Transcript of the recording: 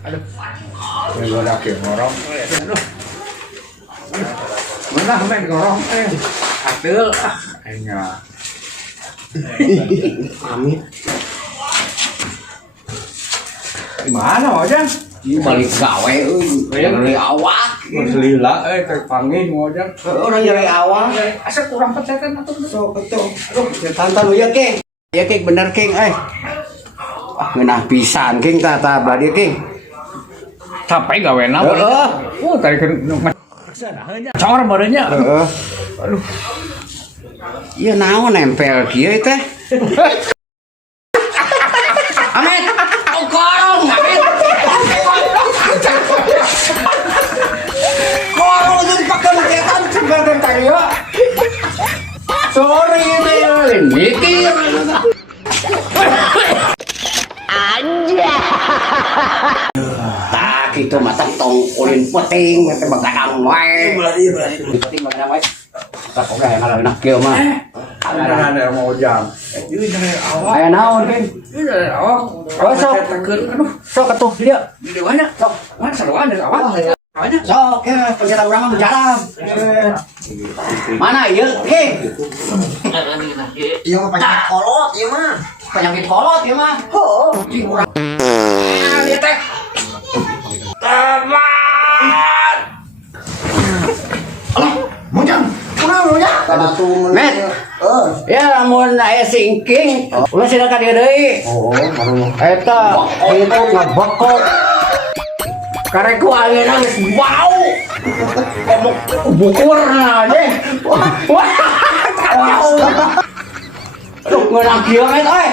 Aduh. Gua lagi ngorong. Aduh. Mana main ngorong Atul. Enggak. Amit. Gimana mau Jang? Balik gawe dari awak. Lila terpanggil mau Jang. Orang dari awal. Asa kurang petetan atau So betul. Aduh, tantan lu ya, King. Ya, King, bener, King. Ngeunah pisan, King, tata badi, King. sampai gawe na. Oh, tadi kan cor badannya. Aduh. Iya naon nempel kieu teh. Amet, kau korong, Amet. Korong jadi pakai maketan sebentar tadi ya. Sorry ini mikir. Tak itu mata tong ulin peting mata begadang wae. Peting begadang wae. Tak oke kalau nak kieu mah. Ada mau jam. Ini dari awal. Aya naon, King? Ini dari awal. Oh, sok. Aduh, Sok atuh dia. di mana? Sok. Mana saluan dari awal? Awalnya. Sok ya, pencetak urang mah berjalan. Mana ieu, King? Iya mah penyakit kolot ieu mah. Penyakit kolot ieu mah. Heuh, cing urang. Dia teh. Teman. Mujang. Kunaon nya? Met. Ya lamun aya singking, ulah sida ka dieu deui. Oh, baru. Eta itu ngabekot. Kareku ayeuna geus bau. Bukurna deh. Wah. Aduh, ngeunang kieu met euy.